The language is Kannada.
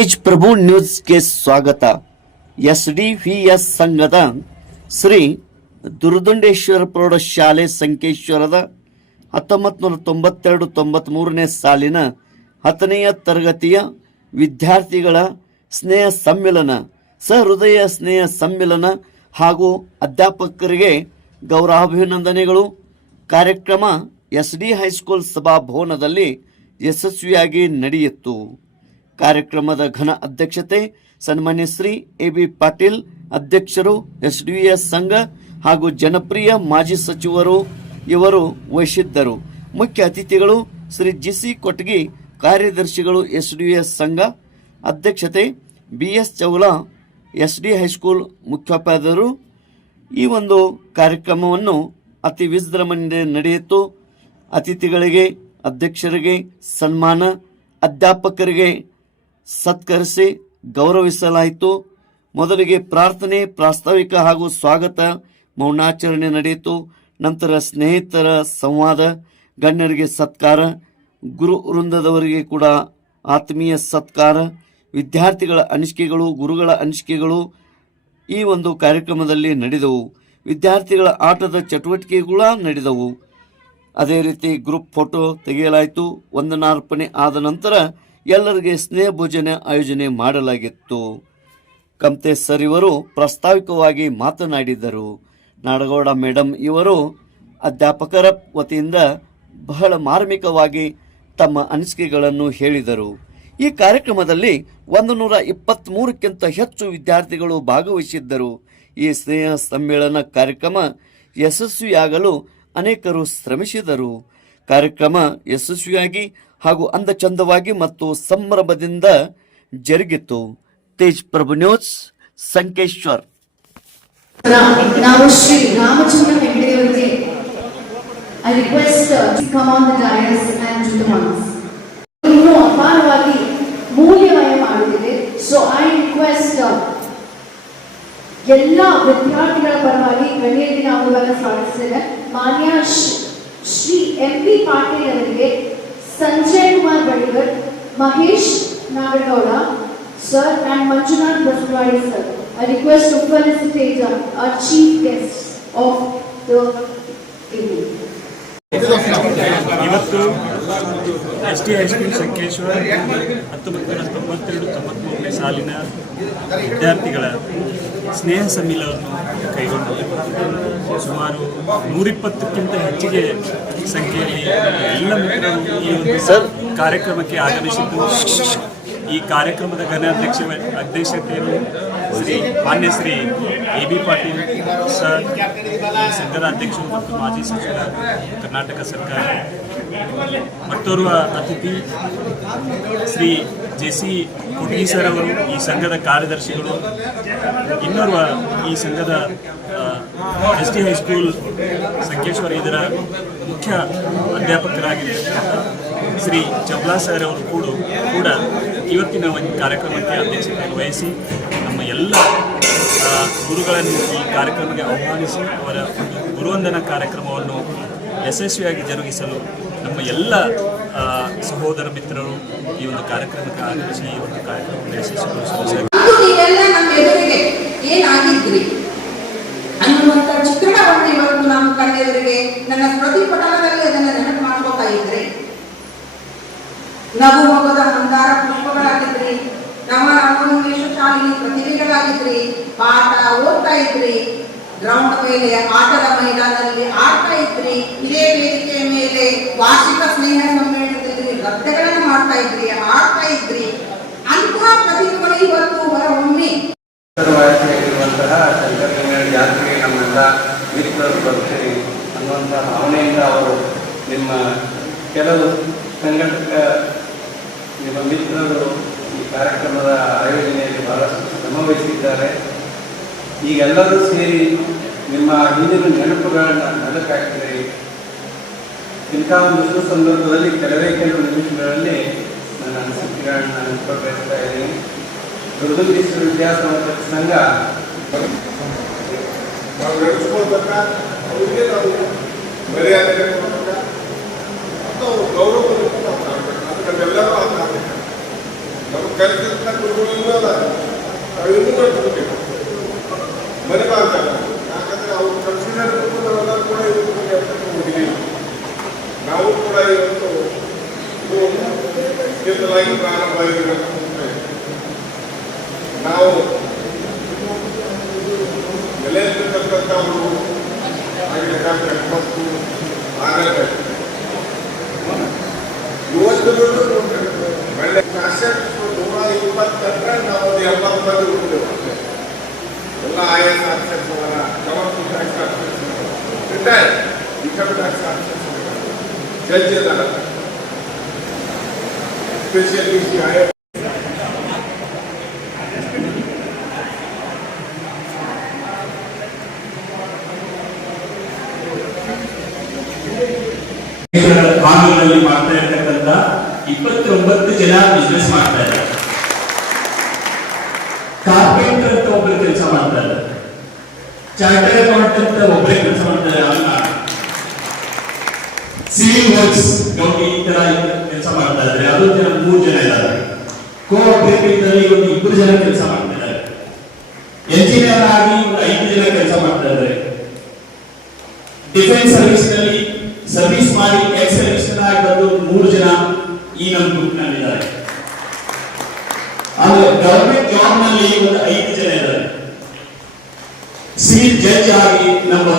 ಪ್ರಭು ನ್ಯೂಸ್ಗೆ ಸ್ವಾಗತ. ಎಸ್ ಡಿ ವಿ ಎಸ್ ಸಂಘದ ಶ್ರೀ ದುರ್ದುಂಡೇಶ್ವರ ಪ್ರೌಢಶಾಲೆ ಸಂಕೇಶ್ವರದ ಹತ್ತೊಂಬತ್ತು ನೂರ ತೊಂಬತ್ತೆರಡು ತೊಂಬತ್ತ್ಮೂರನೇ ಸಾಲಿನ ಹತ್ತನೆಯ ತರಗತಿಯ ವಿದ್ಯಾರ್ಥಿಗಳ ಸ್ನೇಹ ಸಮ್ಮಿಲನ, ಸಹೃದಯ ಸ್ನೇಹ ಸಮ್ಮಿಲನ ಹಾಗೂ ಅಧ್ಯಾಪಕರಿಗೆ ಗೌರವಾಭಿನಂದನೆಗಳು. ಕಾರ್ಯಕ್ರಮ ಎಸ್ ಡಿ ಹೈಸ್ಕೂಲ್ ಸಭಾಭವನದಲ್ಲಿ ಯಶಸ್ವಿಯಾಗಿ ನಡೆಯಿತು. ಕಾರ್ಯಕ್ರಮದ ಘನ ಅಧ್ಯಕ್ಷತೆ ಸನ್ಮಾನ್ಯ ಶ್ರೀ ಎ ಬಿ ಪಾಟೀಲ್, ಅಧ್ಯಕ್ಷರು ಎಸ್ ಡಿ ಎಸ್ ಸಂಘ ಹಾಗೂ ಜನಪ್ರಿಯ ಮಾಜಿ ಸಚಿವರು ಇವರು ವಹಿಸಿದ್ದರು. ಮುಖ್ಯ ಅತಿಥಿಗಳು ಶ್ರೀ ಜಿ ಸಿ ಕೊಟ್ಗಿ ಕಾರ್ಯದರ್ಶಿಗಳು ಎಸ್ ಡಿ ಎಸ್ ಸಂಘ ಅಧ್ಯಕ್ಷತೆ B S Chawla S D high school ಮುಖ್ಯೋಪಾಧ್ಯಾಯರು. ಈ ಒಂದು ಕಾರ್ಯಕ್ರಮವನ್ನು ಅತಿ ವಿಜೃಂಭಣೆಯಿಂದ ನಡೆಯಿತು. ಅತಿಥಿಗಳಿಗೆ, ಅಧ್ಯಕ್ಷರಿಗೆ ಸನ್ಮಾನ, ಅಧ್ಯಾಪಕರಿಗೆ ಸತ್ಕರಿಸಿ ಗೌರವಿಸಲಾಯಿತು. ಮೊದಲಿಗೆ ಪ್ರಾರ್ಥನೆ, ಪ್ರಾಸ್ತಾವಿಕ ಹಾಗೂ ಸ್ವಾಗತ ಮೌನಾಚರಣೆ ನಡೆಯಿತು. ನಂತರ ಸ್ನೇಹಿತರ ಸಂವಾದ, ಗಣ್ಯರಿಗೆ ಸತ್ಕಾರ, ಗುರು ವೃಂದದವರಿಗೆ ಕೂಡ ಆತ್ಮೀಯ ಸತ್ಕಾರ, ವಿದ್ಯಾರ್ಥಿಗಳ ಅನಿಸಿಕೆಗಳು, ಗುರುಗಳ ಅನಿಸಿಕೆಗಳು ಈ ಒಂದು ಕಾರ್ಯಕ್ರಮದಲ್ಲಿ ನಡೆದವು. ವಿದ್ಯಾರ್ಥಿಗಳ ಆಟದ ಚಟುವಟಿಕೆಗಳ ನಡೆದವು. ಅದೇ ರೀತಿ ಗ್ರೂಪ್ ಫೋಟೋ ತೆಗೆಯಲಾಯಿತು. ವಂದನಾರ್ಪಣೆ ಆದ ನಂತರ ಎಲ್ಲರಿಗೆ ಸ್ನೇಹ ಭೋಜನ ಆಯೋಜನೆ ಮಾಡಲಾಗಿತ್ತು. ಕಮ್ತೆ ಸರ್ ಇವರು ಪ್ರಾಸ್ತಾವಿಕವಾಗಿ ಮಾತನಾಡಿದರು. ನಾಡಗೌಡ ಮೇಡಮ್ ಇವರು ಅಧ್ಯಾಪಕರ ವತಿಯಿಂದ ಬಹಳ ಮಾರ್ಮಿಕವಾಗಿ ತಮ್ಮ ಅನಿಸಿಕೆಗಳನ್ನು ಹೇಳಿದರು. ಈ ಕಾರ್ಯಕ್ರಮದಲ್ಲಿ ಒಂದು ನೂರ ಇಪ್ಪತ್ತ್ಮೂರಕ್ಕಿಂತ ಹೆಚ್ಚು ವಿದ್ಯಾರ್ಥಿಗಳು ಭಾಗವಹಿಸಿದ್ದರು. ಈ ಸ್ನೇಹ ಸಮ್ಮೇಳನ ಕಾರ್ಯಕ್ರಮ ಯಶಸ್ವಿಯಾಗಲು ಅನೇಕರು ಶ್ರಮಿಸಿದರು. ಕಾರ್ಯಕ್ರಮ ಯಶಸ್ವಿಯಾಗಿ ಹಾಗೂ ಅಂದ ಚಂದವಾಗಿ ಮತ್ತು ಸಂಭ್ರಮದಿಂದ ಜರುಗಿತು. ತೇಜ್ ಪ್ರಭು ನ್ಯೂಸ್, ಸಂಕೇಶ್ವರ್. ನಾವು Shri Ramachandra I request to ಅಪಾರವಾಗಿ so I request ಎಲ್ಲ ವಿದ್ಯಾರ್ಥಿಗಳ ಪರವಾಗಿ ಗಣ್ಯರಿಗೆ ನಾವು ಇವಾಗ ಸ್ವಾಗತಿಸಿದ್ದೇವೆ ಮಾನ್ಯ ಶ್ರೀ ಎಂ ಪಿ ಪಾಟೀಲ್ ಅವರಿಗೆ Sanjaykumar Vadigar, Mahesh Nagagoda, sir, and Manjunath Baswari, sir. I request to felicitate our chief guests of the evening. S T high school Sankeshwar ಹತ್ತೊಂಬತ್ತು ನೂರ ತೊಂಬತ್ತೆರಡು ತೊಂಬತ್ಮೂರನೇ ಸಾಲಿನ ವಿದ್ಯಾರ್ಥಿಗಳ ಸ್ನೇಹ ಸಮ್ಮಿಲವನ್ನು ಕೈಗೊಂಡು ಸುಮಾರು ನೂರಿಪ್ಪತ್ತಕ್ಕಿಂತ ಹೆಚ್ಚಿಗೆ ಸಂಖ್ಯೆಯಲ್ಲಿ ಎಲ್ಲ ಮಕ್ಕಳು ಈ ಒಂದು ಕಾರ್ಯಕ್ರಮಕ್ಕೆ ಆಗಮಿಸಿದ್ದು. ಈ ಕಾರ್ಯಕ್ರಮದ ಘನ ಅಧ್ಯಕ್ಷ ಅಧ್ಯಕ್ಷತೆಯನ್ನು ಶ್ರೀ ಮಾನ್ಯ Shri A B Patil sir ಸಂಘದ ಅಧ್ಯಕ್ಷರು ಮತ್ತು ಮಾಜಿ ಸಚಿವ ಕರ್ನಾಟಕ ಸರ್ಕಾರ ಮತ್ತೋರ್ವ ಅತಿಥಿ Shri J C Kutagi sir ಅವರು, ಈ ಸಂಘದ ಕಾರ್ಯದರ್ಶಿಗಳು, ಇನ್ನೋರ್ವ ಈ ಸಂಘದ ಎಸ್ ಟಿ ಹೈಸ್ಕೂಲ್ ಸಂಕೇಶ್ವರ ಇದರ ಮುಖ್ಯ ಅಧ್ಯಾಪಕರಾಗಿರ್ತಕ್ಕಂಥ ಶ್ರೀ ಚಬ್ಲಾ ಸರ್ ಅವರು ಕೂಡ ಕೂಡ ಇವತ್ತಿನ ಒಂದು ಕಾರ್ಯಕ್ರಮಕ್ಕೆ ಅಧ್ಯಕ್ಷತೆಯನ್ನು ವಹಿಸಿ, ನಮ್ಮ ಎಲ್ಲ ಗುರುಗಳನ್ನು ಈ ಕಾರ್ಯಕ್ರಮಕ್ಕೆ ಆಹ್ವಾನಿಸಿ, ಅವರ ಗುರುವಂದನ ಕಾರ್ಯಕ್ರಮವನ್ನು ಯಶಸ್ವಿಯಾಗಿ ಜರುಗಿಸಲು ನಮ್ಮ ಎಲ್ಲ ಸಹೋದರ ಮಿತ್ರರು ಈ ಒಂದು ಕಾರ್ಯಕ್ರಮಕ್ಕೆ ಆಗಮಿಸಿ ಈ ಒಂದು ಕಾರ್ಯಕ್ರಮವನ್ನು ಯಶಸ್ವಿಗೊಳಿಸಲು ಏನಾಗಿದ್ರಿ? ಅನ್ನುವಂಥ ಚಿತ್ರಣವನ್ನು ಇವತ್ತು ನಮ್ಮ ಕಣ್ಣೆದುರಿಗೆ ನನ್ನ ಸ್ಮೃತಿ ಪಟಲದಲ್ಲಿ ನೆನಪು ಮಾಡ್ಕೋತಾ ಇದ್ರಿ. ನಗು ಮೊಗದ ಮಂದಾರ ಪುಷ್ಪಗಳಾಗಿದ್ರಿ. ನಮ್ಮ ಶಾಲಿನಿ ಪ್ರತಿಭೆಗಳಾಗಿದ್ರಿ. ಪಾಠ ಓದ್ತಾ ಇದ್ರಿ. ಗ್ರೌಂಡ್ ಮೇಲೆ ಆಟದ ಮೈದಾನದಲ್ಲಿ ಆಡ್ತಾ ಇದ್ರಿ. ಇದೇ ವಾರ್ಷಿಕ ಸ್ನೇಹ ಸಮ್ಮೇಳನದಲ್ಲಿ ರದ್ದೆಗಳನ್ನು ಮಾಡ್ತಾ ಇದ್ರಿ ಆಡ್ತಾ ಇದ್ರಿ. ಅಂತಹ ಪ್ರತಿಭೆಗಳು ಇವತ್ತು ಹೊರಹೊಮ್ಮಿ. ಅನ್ನುವಂಥ ಭಾವನೆಯಿಂದ ಅವರು ನಿಮ್ಮ ಕೆಲವು ಸಂಘಟಕ, ನಿಮ್ಮ ಮಿತ್ರರು ಈ ಕಾರ್ಯಕ್ರಮದ ಆಯೋಜನೆಯಲ್ಲಿ ಬಹಳಷ್ಟು ಶ್ರಮ ವಹಿಸಿದ್ದಾರೆ. ಈಗೆಲ್ಲರೂ ಸೇರಿ ನಿಮ್ಮ ಹಿಂದಿನ ನೆನಪುಗಳನ್ನು ನೆನಪಾಗ್ತೀರಿ ಇಂಥ ಒಂದು ಸಂದರ್ಭದಲ್ಲಿ ಕೆಲವೇ ಕೆಲವು ನಿಮಿಷಗಳಲ್ಲಿ ನನ್ನ ಅನಿಸಿಕೆಗಳನ್ನ ಬಯಸ್ತಾ ಇದ್ದೀನಿ. ದುರ್ಗೇಶ್ವರ ವಿದ್ಯಾಸಂಸ್ಥೆ ಸಂಘ ನಾವು ನಡೆಸ್ಕೊಳ್ಬೇಕ? ಅವ್ರಿಗೆ ನಾವು ಮರ್ಯಾದೆ ನೆಲೆಯಲ್ಲಿರ್ತಕ್ಕಂಥವರು ಆಗಿರತಕ್ಕಂಥ ಎಪ್ಪತ್ತು ಆರನೇ ಇವತ್ತು ಒಳ್ಳೆ ಕಾನ್ಸೆಪ್ಟ್ ನೂರ ಇಪ್ಪತ್ತೆಂಟರ ನಾವು ಒಂದು ಎಂಬತ್ತು ಮಂದಿ ಹುಟ್ಟಿದೆವು ಎಲ್ಲ ಐ ಎಸ್ ಆಫೀಸರ್ಸ್ ಅವರ government tax officers retired income tax officers judge ಇದಾರ ಸ್ಪೆಷಲ್ ಡಿ ಸಿ ಐ ಕಾನೂನಲ್ಲಿ ಮಾಡ್ತಾ ಇರ್ತಕ್ಕಂತ ಇಪ್ಪತ್ತೊಂಬತ್ತು ಜನ ಬಿಸ್ನೆಸ್ ಮಾಡ್ತಾ ಇದ್ದಾರೆ. ಕಾರ್ಪೆಂಟರ್ ಅಂತ ಒಬ್ಬರು ಕೆಲಸ ಮಾಡ್ತಾ ಇದ್ದಾರೆ. ಚಾರ್ಟರ್ ಅಕೌಂಟ್ ಅಂತ ಒಬ್ಬರೇ ಕೆಲಸ ಮಾಡ್ತಾರೆ ಅಲ್ಲ. ಸಿವಿಲ್ ವರ್ಕ್ಸ್ ನೋಡಿ ಈ ತರ ಕೆಲಸ ಮಾಡ್ತಾ ಇದ್ದಾರೆ. ಅದು ಜನ ಮೂರು ಜನ ಇದ್ದಾರೆ. ಕೋಆಪರೇಟಿವ್ನಲ್ಲಿ ಒಂದು ಇಬ್ಬರು ಜನ ಕೆಲಸ ಮಾಡ್ತಾ ಎಂಜಿನಿಯರ್ ಆಗಿ ಒಂದು ಐದು ಜನ ಕೆಲಸ ಮಾಡ್ತಾ ಇದ್ದಾರೆ. ಡಿಫೆನ್ಸ್ ಸರ್ವಿಸ್ ಜಾಬ್ ನಲ್ಲಿ ಒಂದು ಐದು ಜನ ಇದ್ದಾರೆ ಸಿವಿಲ್ ಜಡ್ಜ್ ಆಗಿ ನಮ್ಮ